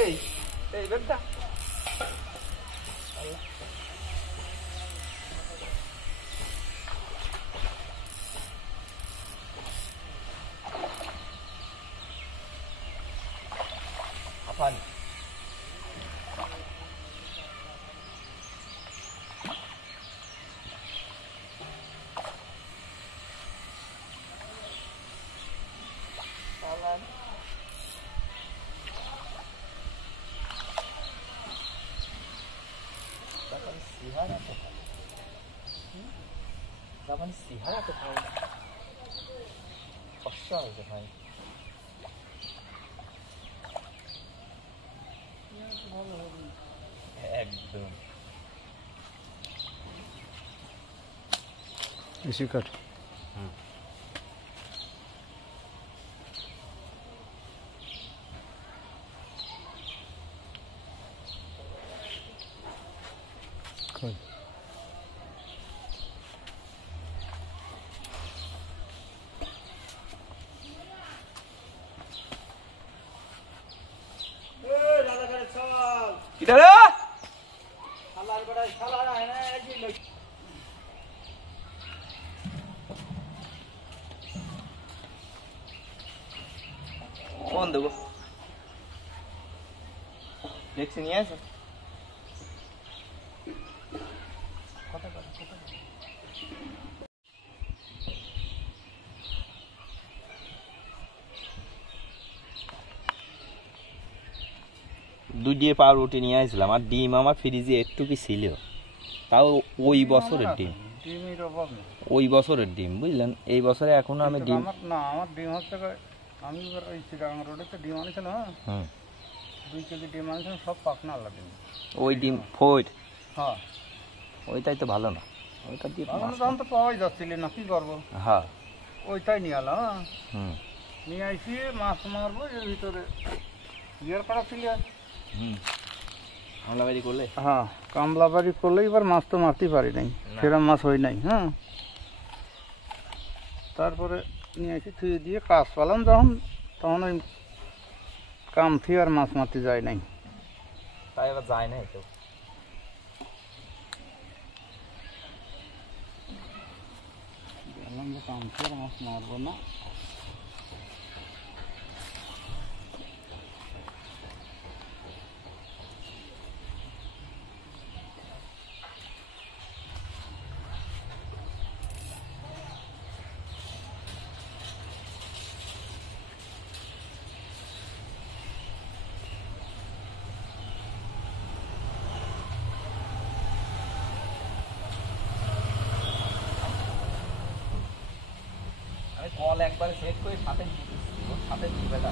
এই এই বেটা apaan? Jalan. Kapan istihar atau apa? Kapan istihar atau apa? Kosong itu kan? একদম इसी कट कोई किधर है सालार बड़ा सालार है ना ऐसी लोग कौन देखो देख से नहीं है सर দুই দিয়ে পাউরুটি নিয়ে আসলাম আর ডিম আমার ফ্রিজে একটুকি ছিল তাও ওই বছরের ডিম ডিমের অভাব নেই ওই বছরের ডিম বুঝলেন এই বছরে এখনো আমি ডিম আমার ডিম হচ্ছে আমি এবার ওই চিরাং রোডে তো ডিম আনিছিল হ্যাঁ 2 কেজি ডিম আনিছিল সব পাকনা আল্লাহ ডিম ওই ডিম ফোর হ্যাঁ ওইটাই তো ভালো না ওইটা দিয়ে তখন তো পাওয়াই যাচ্ছিল না কি করবো হ্যাঁ ওইটাই নিয়ে এলাম নিয়ে আসি মাছ মারবো এর ভিতরে ইয়ের করা ছিল কামলাবাড়ি করলে হ্যাঁ কামলাবাড়ি করলে এবার মাছ তো মারতে পারি নাই সেরকম মাছ হয় নাই হ্যাঁ তারপরে নিয়ে এসে থুয়ে দিয়ে কাজ পালাম তখন ওই কাম থেকে আর মাছ মারতে যায় নাই তাই এবার যায় না তো বললাম যে কাম থেকে আর মাছ মারবো না কল একবার সেট করে সাথে সাথে দিবে না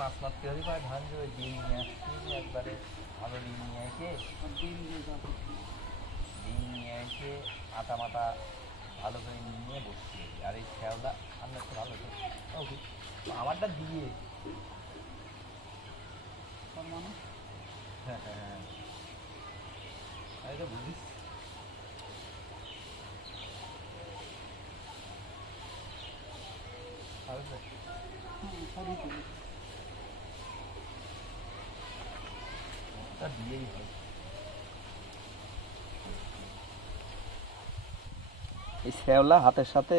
মাছ মারতে হলে পারে ধান যে ওই ডিম নিয়ে আসছি একবারে ভালো ডিম নিয়ে এসে ডিম নিয়ে এসে আটা মাটা ভালো করে নিয়ে বসছি আর এই খেয়ালটা আমরা একটু ভালো আমারটা দিয়ে হ্যাঁ হ্যাঁ আমি তো বুঝিস দিয়েই হয় এই শ্যাওলা হাতের সাথে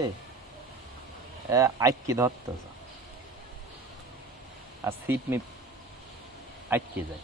আটকে ধরতে আর ছিপ মিপ আটকে যায়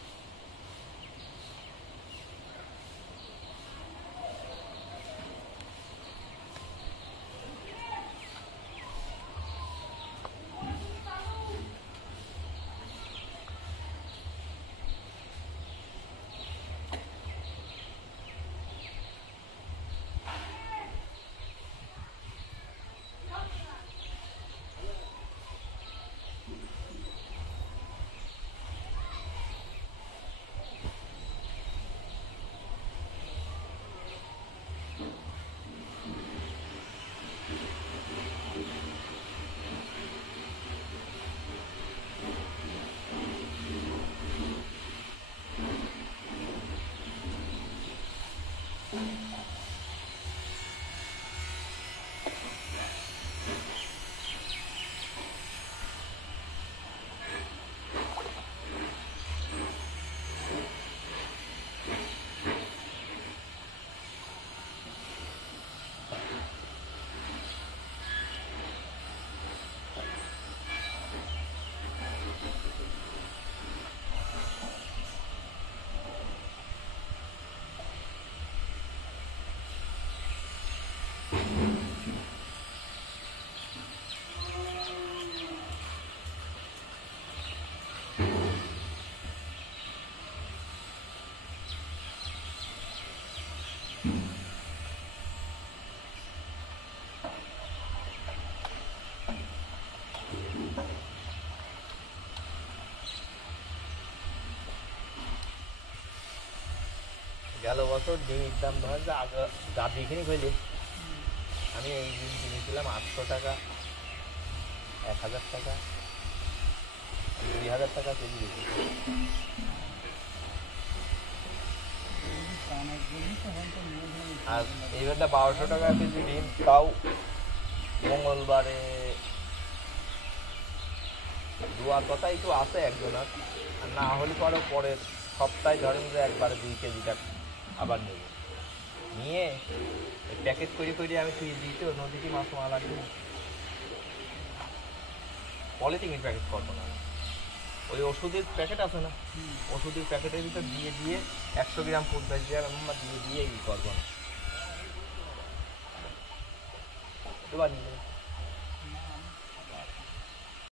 গেল বছর ডিমের দাম ধর যে আগে যা দেখিনি হইলে আমি এই ডিম কিনেছিলাম 800 টাকা, 1000 টাকা, 2000 টাকা কেজি বেশি। আর এইবারটা 1200 টাকা কেজি ডিম, তাও মঙ্গলবারে দুয়ার কথা একটু আছে একজনের, আর না হলে পরের সপ্তাহে ধরেন যে একবারে 2 কেজিটা আবার নেব, নিয়ে প্যাকেট করে করে আমি তুই দিতে নদীতে মাছ মারা লাগবে না, পলিথিনের প্যাকেট করবো না, ওই ওষুধের প্যাকেট আছে না, ওষুধের প্যাকেটের ভিতর দিয়ে দিয়ে 100 গ্রাম ফুড ভেজিটেবল আমরা দিয়ে দিয়ে ই করবো না, দুবার নিয়ে